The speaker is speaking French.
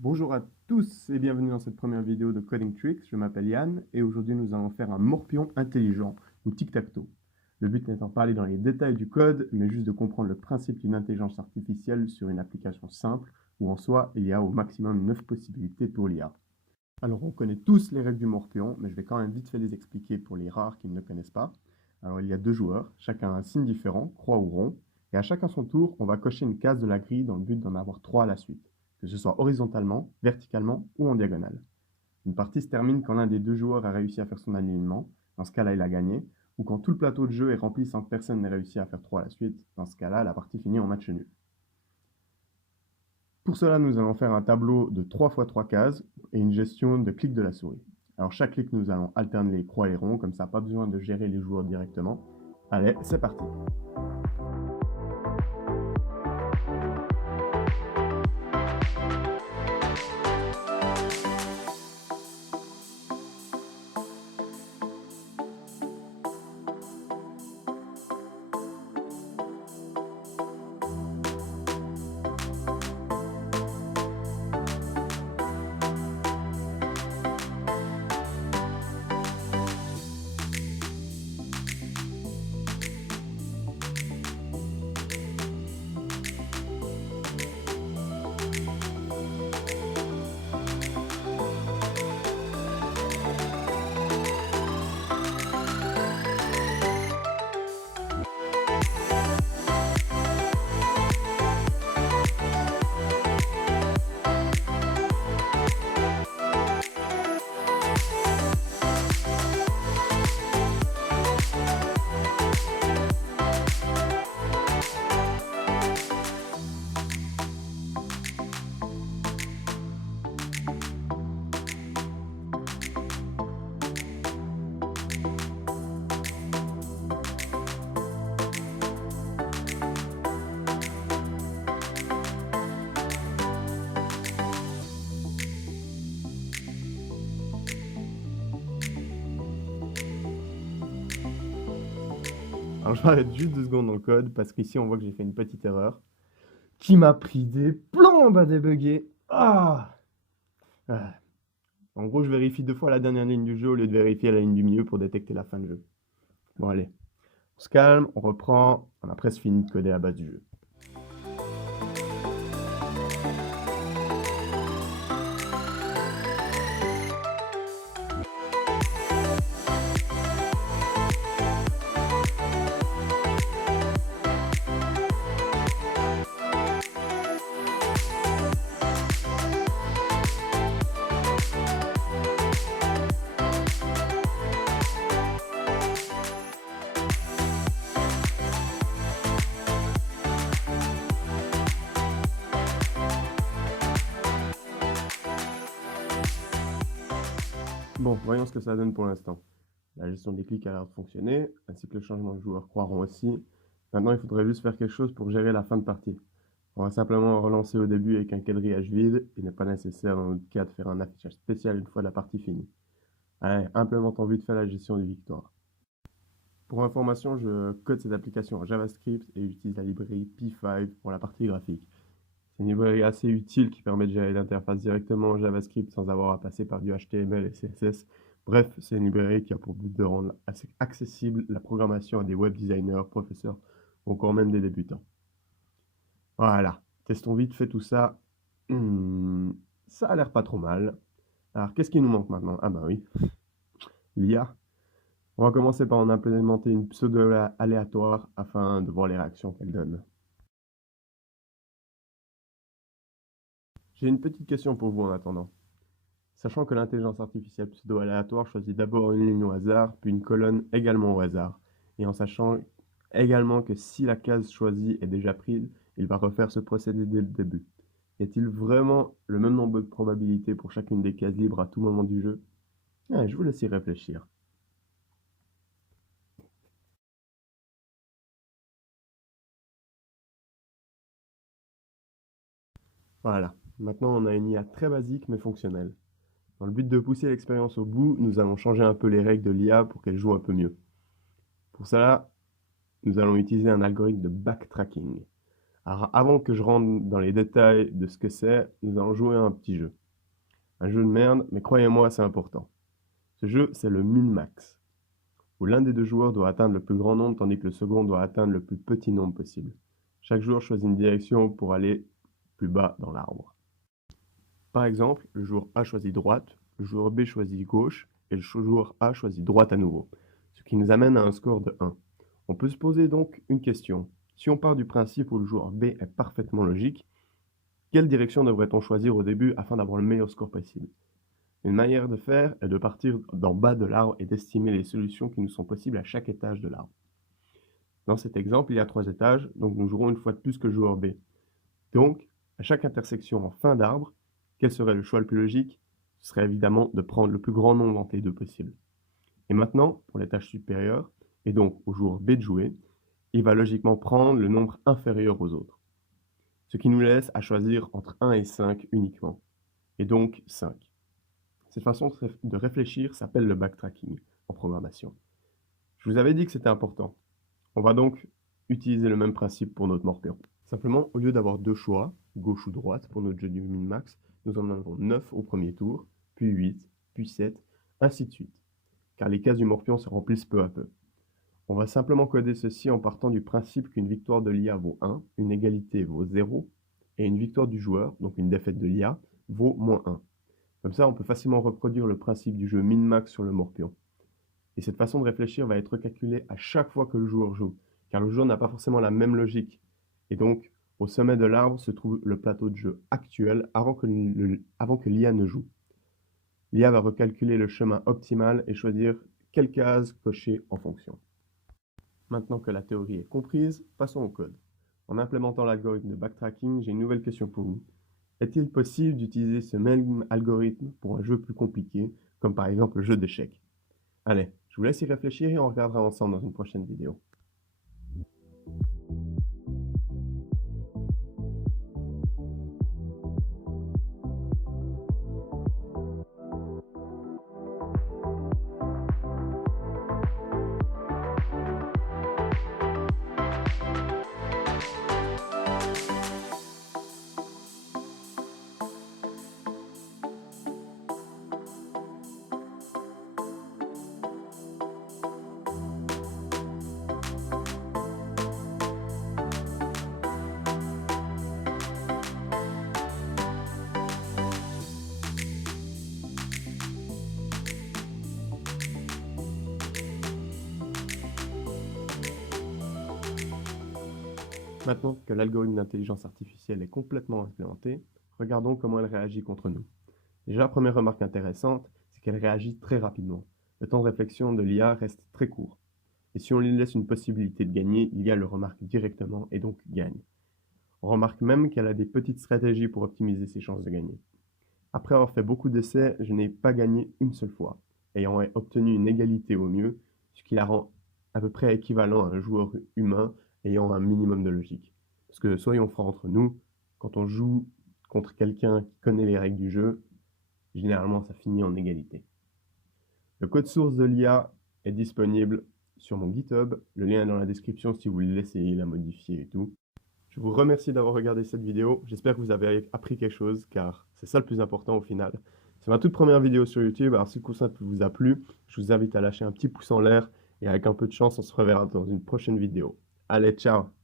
Bonjour à tous et bienvenue dans cette première vidéo de Coding Tricks. Je m'appelle Yann et aujourd'hui nous allons faire un morpion intelligent ou tic-tac-toe. Le but n'étant pas d'aller dans les détails du code, mais juste de comprendre le principe d'une intelligence artificielle sur une application simple où en soi il y a au maximum 9 possibilités pour l'IA. Alors on connaît tous les règles du morpion, mais je vais quand même vite fait les expliquer pour les rares qui ne le connaissent pas. Alors il y a deux joueurs, chacun a un signe différent, croix ou rond, et à chacun son tour, on va cocher une case de la grille dans le but d'en avoir 3 à la suite, que ce soit horizontalement, verticalement ou en diagonale. Une partie se termine quand l'un des deux joueurs a réussi à faire son alignement, dans ce cas-là il a gagné, ou quand tout le plateau de jeu est rempli sans que personne n'ait réussi à faire 3 à la suite, dans ce cas-là la partie finit en match nul. Pour cela, nous allons faire un tableau de 3 fois 3 cases et une gestion de clics de la souris. Alors chaque clic, nous allons alterner les croix et les ronds, comme ça pas besoin de gérer les joueurs directement. Allez, c'est parti. Alors je m'arrête juste 2 secondes dans le code parce qu'ici on voit que j'ai fait une petite erreur qui m'a pris des plombes à débugger. Ah. En gros, je vérifie 2 fois la dernière ligne du jeu au lieu de vérifier la ligne du milieu pour détecter la fin de jeu. Bon allez, on se calme, on reprend, on a presque fini de coder la base du jeu. Bon, voyons ce que ça donne pour l'instant. La gestion des clics a l'air de fonctionner, ainsi que le changement de joueur croiront aussi. Maintenant, il faudrait juste faire quelque chose pour gérer la fin de partie. On va simplement relancer au début avec un quadrillage vide. Il n'est pas nécessaire dans notre cas de faire un affichage spécial une fois la partie finie. Allez, implémentons vite fait la gestion des victoires. Pour information, je code cette application en JavaScript et utilise la librairie P5 pour la partie graphique. C'est une librairie assez utile qui permet de gérer l'interface directement en JavaScript sans avoir à passer par du HTML et CSS. Bref, c'est une librairie qui a pour but de rendre assez accessible la programmation à des web designers, professeurs ou encore même des débutants. Voilà, testons vite fait tout ça. Ça a l'air pas trop mal. Alors, qu'est-ce qui nous manque maintenant? Ah bah oui, l'IA. On va commencer par en implémenter une pseudo aléatoire afin de voir les réactions qu'elle donne. J'ai une petite question pour vous en attendant. Sachant que l'intelligence artificielle pseudo-aléatoire choisit d'abord une ligne au hasard, puis une colonne également au hasard, et en sachant également que si la case choisie est déjà prise, il va refaire ce procédé dès le début. Y a-t-il vraiment le même nombre de probabilités pour chacune des cases libres à tout moment du jeu? Je vous laisse y réfléchir. Voilà, maintenant on a une IA très basique mais fonctionnelle. Dans le but de pousser l'expérience au bout, nous allons changer un peu les règles de l'IA pour qu'elle joue un peu mieux. Pour cela, nous allons utiliser un algorithme de backtracking. Alors, avant que je rentre dans les détails de ce que c'est, nous allons jouer à un petit jeu. Un jeu de merde, mais croyez-moi, c'est important. Ce jeu, c'est le min-max, où l'un des deux joueurs doit atteindre le plus grand nombre tandis que le second doit atteindre le plus petit nombre possible. Chaque joueur choisit une direction pour aller plus bas dans l'arbre. Par exemple, le joueur A choisit droite, le joueur B choisit gauche et le joueur A choisit droite à nouveau, ce qui nous amène à un score de 1. On peut se poser donc une question. Si on part du principe où le joueur B est parfaitement logique, quelle direction devrait-on choisir au début afin d'avoir le meilleur score possible? Une manière de faire est de partir d'en bas de l'arbre et d'estimer les solutions qui nous sont possibles à chaque étage de l'arbre. Dans cet exemple, il y a 3 étages, donc nous jouerons une fois de plus que le joueur B. Donc, à chaque intersection en fin d'arbre, quel serait le choix le plus logique? Ce serait évidemment de prendre le plus grand nombre entre les deux possible. Et maintenant, pour l'étage supérieur, et donc au joueur B de jouer, il va logiquement prendre le nombre inférieur aux autres. Ce qui nous laisse à choisir entre 1 et 5 uniquement, et donc 5. Cette façon de réfléchir s'appelle le backtracking en programmation. Je vous avais dit que c'était important. On va donc utiliser le même principe pour notre morpion. Simplement, au lieu d'avoir 2 choix, gauche ou droite, pour notre jeu du min-max, nous en avons 9 au premier tour, puis 8, puis 7, ainsi de suite, car les cases du morpion se remplissent peu à peu. On va simplement coder ceci en partant du principe qu'une victoire de l'IA vaut 1, une égalité vaut 0, et une victoire du joueur, donc une défaite de l'IA, vaut moins 1. Comme ça, on peut facilement reproduire le principe du jeu min-max sur le morpion. Et cette façon de réfléchir va être calculée à chaque fois que le joueur joue, car le joueur n'a pas forcément la même logique. Et donc, au sommet de l'arbre se trouve le plateau de jeu actuel avant que l'IA ne joue. L'IA va recalculer le chemin optimal et choisir quelle case cocher en fonction. Maintenant que la théorie est comprise, passons au code. En implémentant l'algorithme de backtracking, j'ai une nouvelle question pour vous. Est-il possible d'utiliser ce même algorithme pour un jeu plus compliqué, comme par exemple le jeu d'échecs? Allez, je vous laisse y réfléchir et on regardera ensemble dans une prochaine vidéo. Maintenant que l'algorithme d'intelligence artificielle est complètement implémenté, regardons comment elle réagit contre nous. Déjà, la première remarque intéressante, c'est qu'elle réagit très rapidement. Le temps de réflexion de l'IA reste très court. Et si on lui laisse une possibilité de gagner, l'IA le remarque directement et donc gagne. On remarque même qu'elle a des petites stratégies pour optimiser ses chances de gagner. Après avoir fait beaucoup d'essais, je n'ai pas gagné une seule fois, ayant obtenu une égalité au mieux, ce qui la rend à peu près équivalent à un joueur humain ayant un minimum de logique. Parce que soyons francs entre nous, quand on joue contre quelqu'un qui connaît les règles du jeu, généralement ça finit en égalité. Le code source de l'IA est disponible sur mon GitHub, le lien est dans la description si vous voulez l'essayer, la modifier et tout. Je vous remercie d'avoir regardé cette vidéo, j'espère que vous avez appris quelque chose car c'est ça le plus important au final. C'est ma toute première vidéo sur YouTube, alors si le coussin vous a plu, je vous invite à lâcher un petit pouce en l'air et avec un peu de chance on se reverra dans une prochaine vidéo. Allez, ciao!